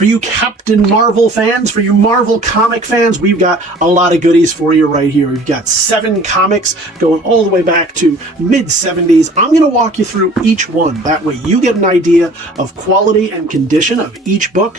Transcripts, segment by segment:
For you Captain Marvel fans, for you Marvel comic fans, we've got a lot of goodies for you right here. We've got 7 comics going all the way back to mid-70s. I'm going to walk you through each one. That way you get an idea of quality and condition of each book.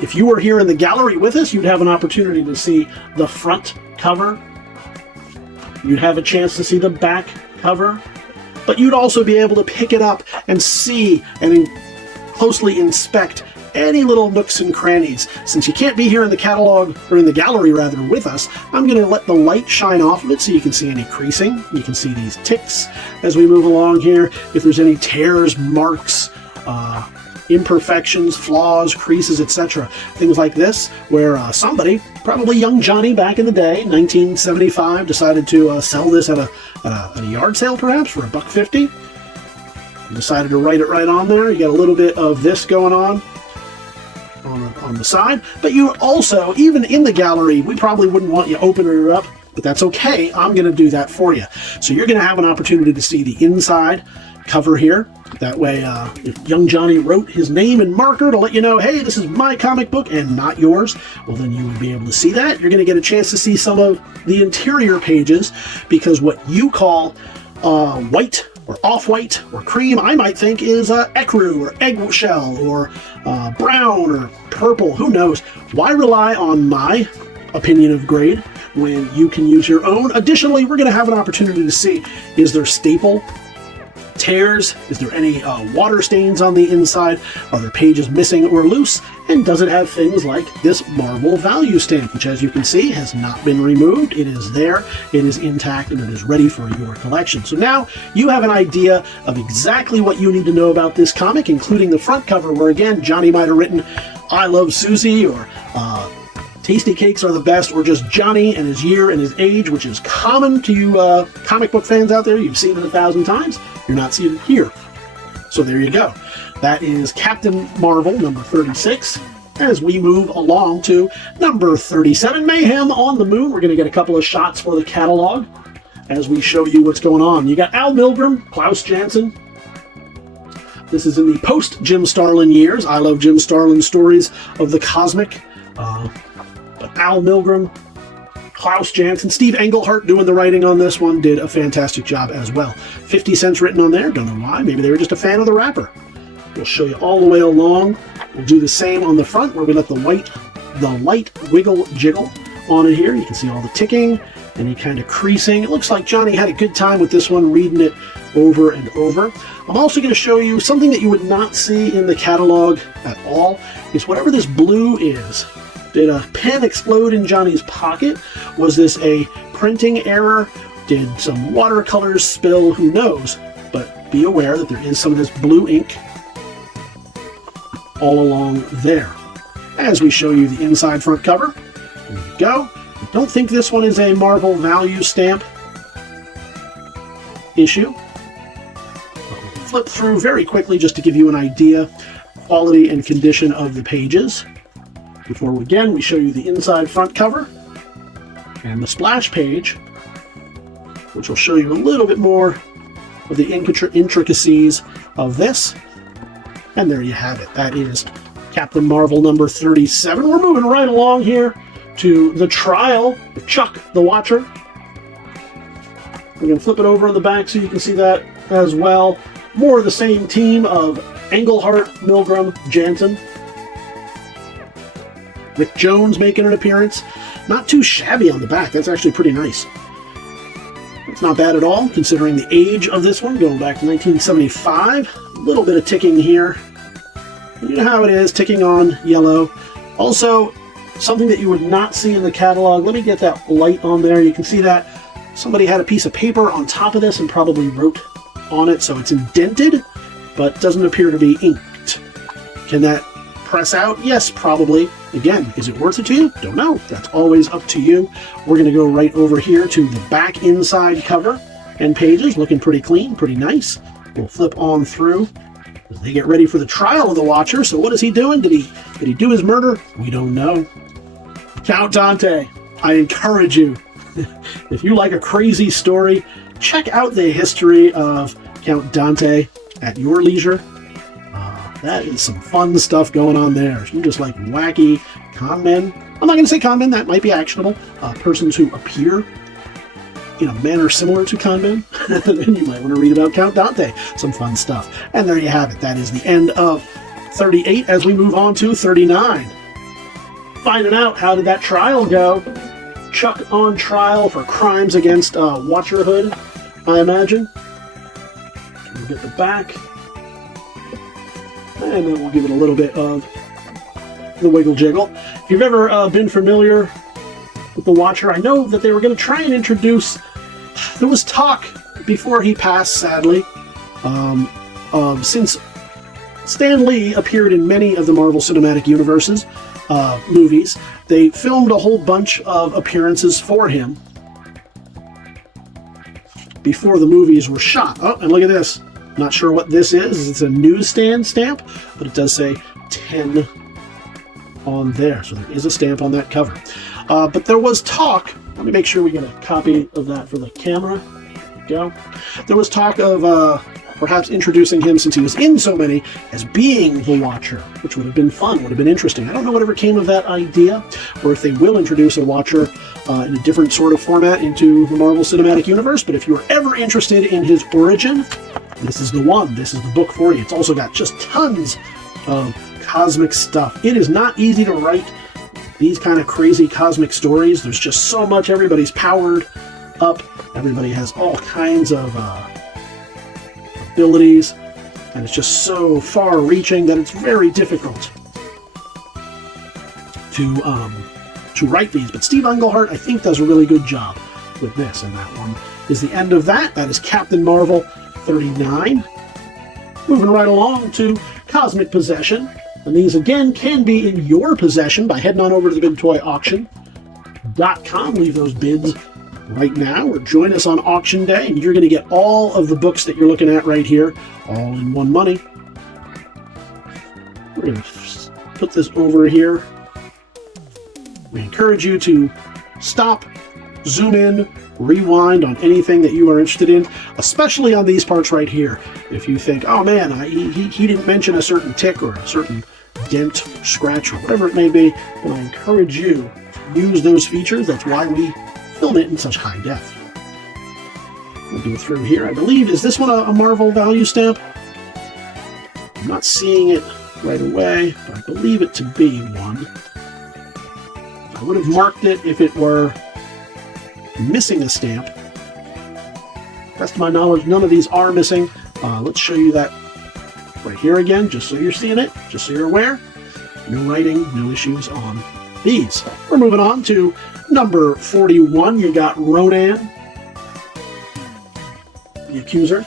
If you were here in the gallery with us, you'd have an opportunity to see the front cover. You'd have a chance to see the back cover. But you'd also be able to pick it up and see and closely inspect any little nooks and crannies. Since you can't be here in the catalog, or in the gallery rather, with us, I'm going to let the light shine off of it so you can see any creasing. You can see these ticks as we move along here. If there's any tears, marks, imperfections, flaws, creases, etc. Things like this, where somebody, probably young Johnny back in the day, 1975, decided to sell this at a yard sale perhaps for $1.50. Decided to write it right on there. You got a little bit of this going on the side, but you also, even in the gallery, we probably wouldn't want you opening it up, but that's okay. I'm going to do that for you. So you're going to have an opportunity to see the inside cover here. That way, if young Johnny wrote his name in marker to let you know, hey, this is my comic book and not yours, well, then you would be able to see that. You're going to get a chance to see some of the interior pages, because what you call white or off-white or cream, I might think is ecru or eggshell or brown or purple, who knows. Why rely on my opinion of grade when you can use your own? Additionally, we're going to have an opportunity to see, is there staple tears? Is there any water stains on the inside? Are there pages missing or loose? And does it have things like this Marvel value stamp, which, as you can see, has not been removed. It is there, it is intact, and it is ready for your collection. So now you have an idea of exactly what you need to know about this comic, including the front cover, where again, Johnny might have written, I love Susie, or Tasty Cakes are the best, or just Johnny and his year and his age, which is common to you comic book fans out there. You've seen it 1,000 times. You're not seeing it here. So there you go. That is Captain Marvel number 36. As we move along to number 37, Mayhem on the Moon. We're going to get a couple of shots for the catalog as we show you what's going on. You got Al Milgrom, Klaus Janson. This is in the post-Jim Starlin years. I love Jim Starlin's stories of the cosmic. But Al Milgrom, Klaus Janson, Steve Englehart doing the writing on this one, did a fantastic job as well. 50 cents written on there, don't know why, maybe they were just a fan of the rapper. We'll show you all the way along. We'll do the same on the front, where we let the light wiggle jiggle on it here. You can see all the ticking, any kind of creasing. It looks like Johnny had a good time with this one, reading it over and over. I'm also going to show you something that you would not see in the catalog at all, is whatever this blue is. Did a pen explode in Johnny's pocket? Was this a printing error? Did some watercolors spill? Who knows? But be aware that there is some of this blue ink all along there. As we show you the inside front cover, there you go. I don't think this one is a Marvel value stamp issue. But we'll flip through very quickly just to give you an idea, quality and condition of the pages. Before, again, we show you the inside front cover and the splash page, which will show you a little bit more of the intricacies of this. And there you have it. That is Captain Marvel number 37. We're moving right along here to The Trial of Chuck the Watcher. We're going to flip it over on the back so you can see that as well. More of the same team of Englehart, Milgrom, Janson. Rick Jones making an appearance. Not too shabby on the back. That's actually pretty nice. It's not bad at all, considering the age of this one, going back to 1975. A little bit of ticking here. You know how it is, ticking on yellow. Also, something that you would not see in the catalog. Let me get that light on there. You can see that somebody had a piece of paper on top of this and probably wrote on it, so it's indented, but doesn't appear to be inked. Can that press out? Yes, probably. Again, is it worth it to you? Don't know. That's always up to you. We're going to go right over here to the back inside cover and pages, looking pretty clean, pretty nice. We'll flip on through as they get ready for the trial of the Watcher. So what is he doing? Did he do his murder? We don't know. Count Dante, I encourage you, if you like a crazy story, check out the history of Count Dante at your leisure. That is some fun stuff going on there. You just like wacky con men. I'm not going to say con men, that might be actionable. Persons who appear in a manner similar to con men. Then you might want to read about Count Dante. Some fun stuff. And there you have it. That is the end of 38 as we move on to 39. Finding out how did that trial go. Chuck on trial for crimes against Watcherhood, I imagine. We'll get the back. And then we'll give it a little bit of the wiggle jiggle. If you've ever been familiar with the Watcher, I know that they were going to try and introduce... There was talk before he passed, sadly, since Stan Lee appeared in many of the Marvel Cinematic Universe's movies. They filmed a whole bunch of appearances for him before the movies were shot. Oh, and look at this. Not sure what this is. It's a newsstand stamp, but it does say 10 on there. So there is a stamp on that cover. But there was talk. Let me make sure we get a copy of that for the camera. There we go. There was talk of perhaps introducing him, since he was in so many, as being the Watcher, which would have been fun, would have been interesting. I don't know whatever came of that idea, or if they will introduce a Watcher in a different sort of format into the Marvel Cinematic Universe, but if you are ever interested in his origin, this is the one. This is the book for you. It's also got just tons of cosmic stuff. It is not easy to write these kind of crazy cosmic stories. There's just so much. Everybody's powered up. Everybody has all kinds of abilities, and it's just so far-reaching that it's very difficult to write these. But Steve Englehart, I think, does a really good job with this, and that one is the end of that. That is Captain Marvel 39. Moving right along to Cosmic Possession, and these again can be in your possession by heading on over to TheBigToyAuction.com. Leave those bids right now, or join us on auction day, and you're going to get all of the books that you're looking at right here, all in one money. We're going to put this over here. We encourage you to stop, zoom in, rewind on anything that you are interested in, especially on these parts right here. If you think, oh man, he didn't mention a certain tick or a certain dent, scratch, or whatever it may be, then I encourage you to use those features. That's why we film it in such high def. We'll go through here. I believe, is this one a Marvel value stamp? I'm not seeing it right away, but I believe it to be one. I would have marked it if it were missing a stamp. Best of my knowledge, none of these are missing. Let's show you that right here again, just so you're seeing it, just so you're aware. No writing, no issues on these. We're moving on to number 41. You got Ronan, the Accuser.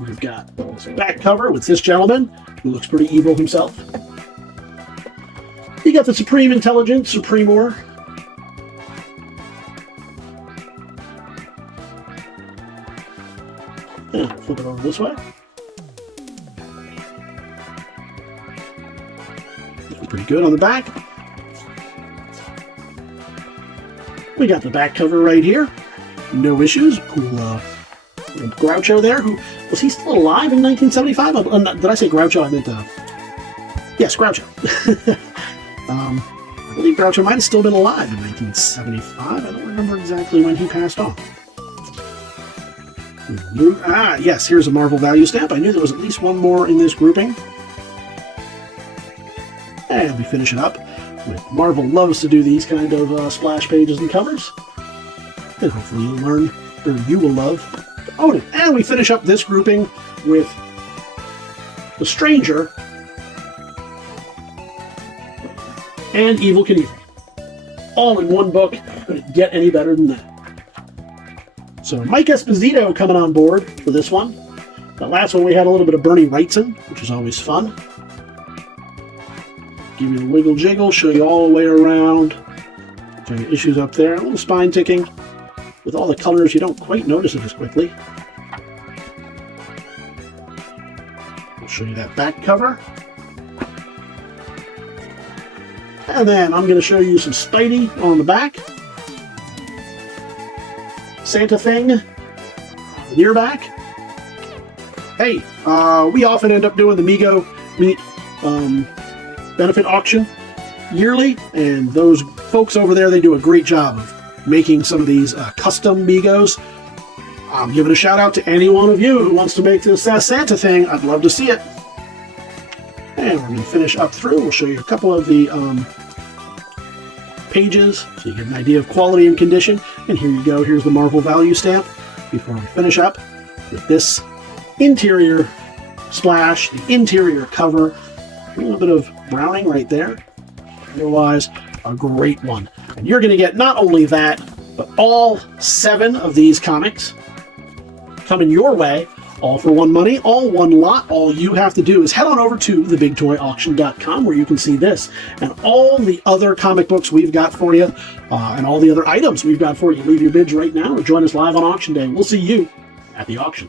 We've got this back cover with this gentleman, who looks pretty evil himself. You got the Supreme Intelligence, Supremor. Yeah, flip it over this way. Looking pretty good on the back. We got the back cover right here. No issues. Cool Groucho there. Who was he still alive in 1975? Did I say Groucho? I meant yes, Groucho. I believe Groucho might have still been alive in 1975. I don't remember exactly when he passed on. Yes, here's a Marvel value stamp. I knew there was at least one more in this grouping. And we finish it up with Marvel loves to do these kind of splash pages and covers. And hopefully you'll learn, or you will love, to own it. And we finish up this grouping with The Stranger and Evel Knievel. All in one book. Couldn't get any better than that. So Mike Esposito coming on board for this one. The last one we had a little bit of Bernie Wrightson, which is always fun. Give you the wiggle jiggle, show you all the way around. Show you issues up there. A little spine ticking. With all the colors, you don't quite notice it as quickly. We'll show you that back cover. And then I'm going to show you some Spidey on the back. Santa Thing, near back. hey, we often end up doing the Mego Meet benefit auction yearly, and those folks over there, they do a great job of making some of these custom Megos. I'm giving a shout out to any one of you who wants to make this Santa thing. I'd love to see it. And we're going to finish up through. We'll show you a couple of the pages so you get an idea of quality and condition. And here you go. Here's the Marvel value stamp before we finish up with this interior splash, the interior cover. A little bit of browning right there. Otherwise, a great one. And you're going to get not only that, but all 7 of these comics coming your way, all for one money, all one lot. All you have to do is head on over to TheBigToyAuction.com, where you can see this and all the other comic books we've got for you, and all the other items we've got for you. Leave your bids right now or join us live on auction day. We'll see you at the auction.